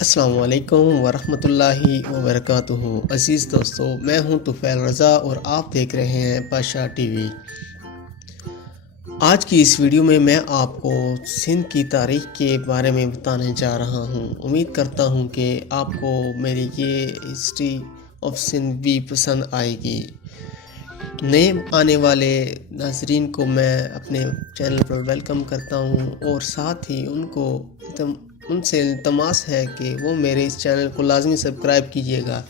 السلام علیکم ورحمۃ اللہ وبرکاتہ۔ عزیز دوستو، میں ہوں طفیل رضا اور آپ دیکھ رہے ہیں بادشاہ ٹی وی۔ آج کی اس ویڈیو میں آپ کو سندھ کی تاریخ کے بارے میں بتانے جا رہا ہوں۔ امید کرتا ہوں کہ آپ کو میری یہ ہسٹری آف سندھ بھی پسند آئے گی۔ نئے آنے والے ناظرین کو میں اپنے چینل پر ویلکم کرتا ہوں اور ساتھ ہی ان سے التماس ہے کہ وہ میرے اس چینل کو لازمی سبسکرائب کیجیے گا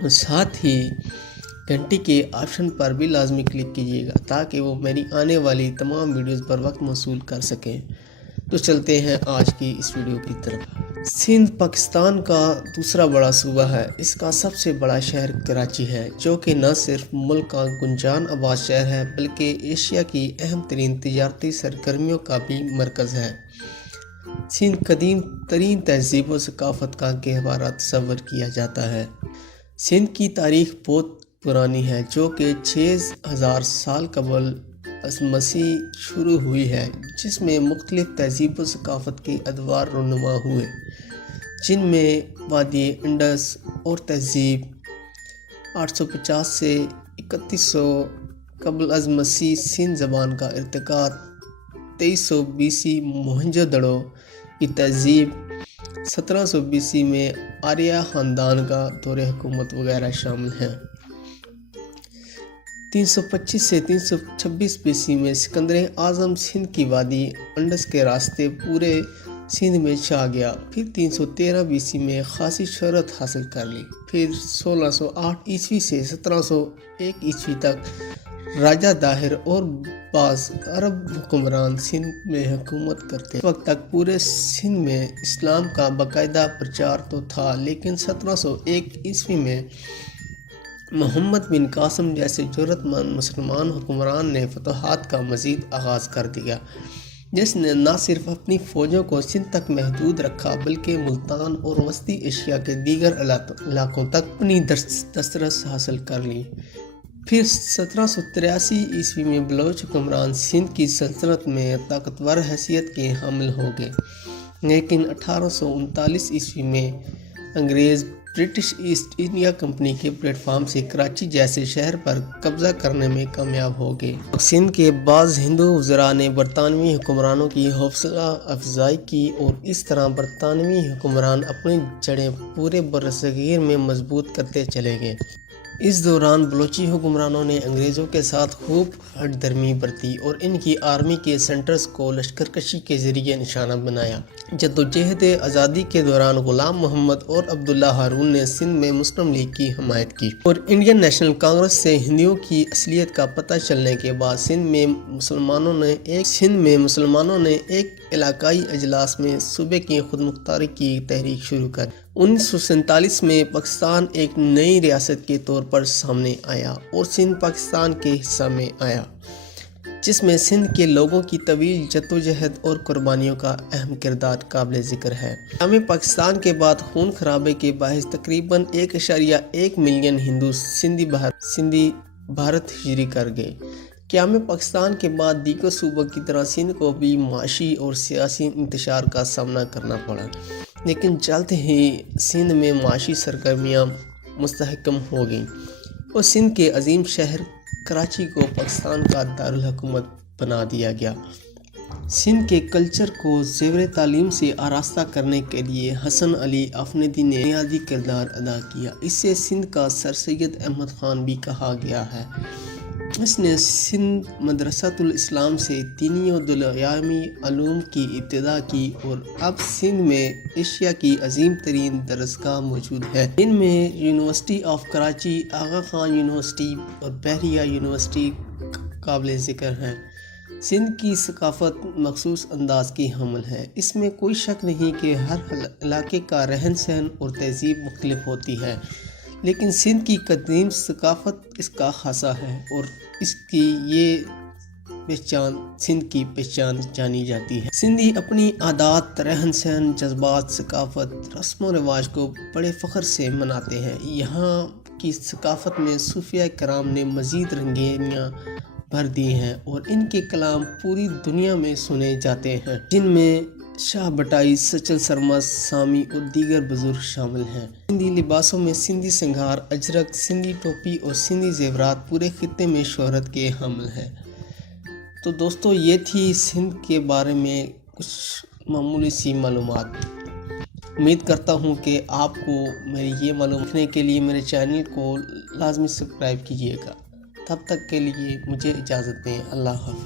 اور ساتھ ہی گھنٹی کے آپشن پر بھی لازمی کلک کیجیے گا تاکہ وہ میری آنے والی تمام ویڈیوز پر وقت موصول کر سکیں۔ تو چلتے ہیں آج کی اس ویڈیو کی طرف۔ سندھ پاکستان کا دوسرا بڑا صوبہ ہے۔ اس کا سب سے بڑا شہر کراچی ہے، جو کہ نہ صرف ملک کا گنجان آباد شہر ہے بلکہ ایشیا کی اہم ترین تجارتی سرگرمیوں کا بھی مرکز ہے۔ سندھ قدیم ترین تہذیب و ثقافت کا گہوارہ تصور کیا جاتا ہے۔ سندھ کی تاریخ بہت پرانی ہے، جو کہ 6000 سال قبل از مسیح شروع ہوئی ہے، جس میں مختلف تہذیب و ثقافت کے ادوار رونما ہوئے، جن میں وادی انڈس اور تہذیب 850 سے 3100 قبل از مسیح سندھ زبان کا ارتقاء 2300 BC موہنجو دڑو کی تہذیب 1700 BC میں آریہ خاندان کا دور حکومت وغیرہ شامل ہیں۔ 325 سے 326 BC میں سکندر اعظم سندھ کی وادی انڈس کے راستے پورے سندھ میں چھا گیا، پھر 313 BC میں خاصی شہرت حاصل کر لی، پھر 1608 عیسوی سے 1701 عیسوی تک راجہ داہر اور بعض عرب حکمران سندھ میں حکومت کرتے۔ اس وقت تک پورے سندھ میں اسلام کا باقاعدہ پرچار تو تھا، لیکن 1701 عیسوی میں محمد بن قاسم جیسے جرأت مند مسلمان حکمران نے فتوحات کا مزید آغاز کر دیا، جس نے نہ صرف اپنی فوجوں کو سندھ تک محدود رکھا بلکہ ملتان اور وسطی ایشیا کے دیگر علاقوں تک اپنی دسترس حاصل کر لی۔ پھر 1783 عیسوی میں بلوچ حکمران سندھ کی سلطنت میں طاقتور حیثیت کے حامل ہو گئے، لیکن 1839 عیسوی میں انگریز برٹش ایسٹ انڈیا کمپنی کے پلیٹ فارم سے کراچی جیسے شہر پر قبضہ کرنے میں کامیاب ہو گئے۔ سندھ کے بعض ہندو وزراء نے برطانوی حکمرانوں کی حوصلہ افزائی کی اور اس طرح برطانوی حکمران اپنی جڑیں پورے برصغیر میں مضبوط کرتے چلے گئے۔ اس دوران بلوچی حکمرانوں نے انگریزوں کے ساتھ خوب ہٹ درمی برتی اور ان کی آرمی کے سینٹرز کو لشکر کشی کے ذریعے نشانہ بنایا۔ جدوجہد آزادی کے دوران غلام محمد اور عبداللہ ہارون نے سندھ میں مسلم لیگ کی حمایت کی اور انڈین نیشنل کانگریس سے ہندوؤں کی اصلیت کا پتہ چلنے کے بعد سندھ میں مسلمانوں نے ایک علاقائی اجلاس میں صوبے کی خود مختاری کی تحریک شروع کر 1947 میں پاکستان ایک نئی ریاست کے طور پر سامنے آیا اور سندھ پاکستان کے حصہ میں آیا، جس میں سندھ کے لوگوں کی طویل جدوجہد اور قربانیوں کا اہم کردار قابل ذکر ہے۔ قیام پاکستان کے بعد خون خرابے کے باعث تقریباً 1.1 ملین ہندو سندھی بھارت ہجری کر گئے۔ قیام پاکستان کے بعد دیگر صوبوں کی طرح سندھ کو بھی معاشی اور سیاسی انتشار کا سامنا کرنا پڑا، لیکن جلد ہی سندھ میں معاشی سرگرمیاں مستحکم ہو گئیں اور سندھ کے عظیم شہر کراچی کو پاکستان کا دارالحکومت بنا دیا گیا۔ سندھ کے کلچر کو زیور تعلیم سے آراستہ کرنے کے لیے حسن علی آفریدی نے بنیادی کردار ادا کیا۔ اسے سندھ کا سر سید احمد خان بھی کہا گیا ہے۔ اس نے سندھ مدرسۃ الاسلام سے دینی و دنیاوی علوم کی ابتدا کی اور اب سندھ میں ایشیا کی عظیم ترین درسگاہ موجود ہے، جن میں university of Karachi, Aga Khan university اور بحریہ یونیورسٹی قابل ذکر ہیں۔ سندھ کی ثقافت مخصوص انداز کی حامل ہے۔ اس میں کوئی شک نہیں کہ ہر علاقے کا رہن سہن اور تہذیب مختلف ہوتی ہے، لیکن سندھ کی قدیم ثقافت اس کا خاصہ ہے اور اس کی یہ پہچان سندھ کی پہچان جانی جاتی ہے۔ سندھی اپنی عادات، رہن سہن، جذبات، ثقافت، رسم و رواج کو بڑے فخر سے مناتے ہیں۔ یہاں کی ثقافت میں صوفیاء کرام نے مزید رنگینیاں بھر دی ہیں اور ان کے کلام پوری دنیا میں سنے جاتے ہیں، جن میں شاہ بٹائی، سچل سرما، سامی اور دیگر بزرگ شامل ہیں۔ سندھی لباسوں میں سندھی سنگھار، اجرک، سندھی ٹوپی اور سندھی زیورات پورے خطے میں شہرت کے حامل ہیں۔ تو دوستو یہ تھی سندھ کے بارے میں کچھ معمولی سی معلومات۔ امید کرتا ہوں کہ آپ کو میری یہ معلومات دیکھنے کے لیے میرے چینل کو لازمی سبسکرائب کیجیے گا۔ تب تک کے لیے مجھے اجازت دیں۔ اللہ حافظ۔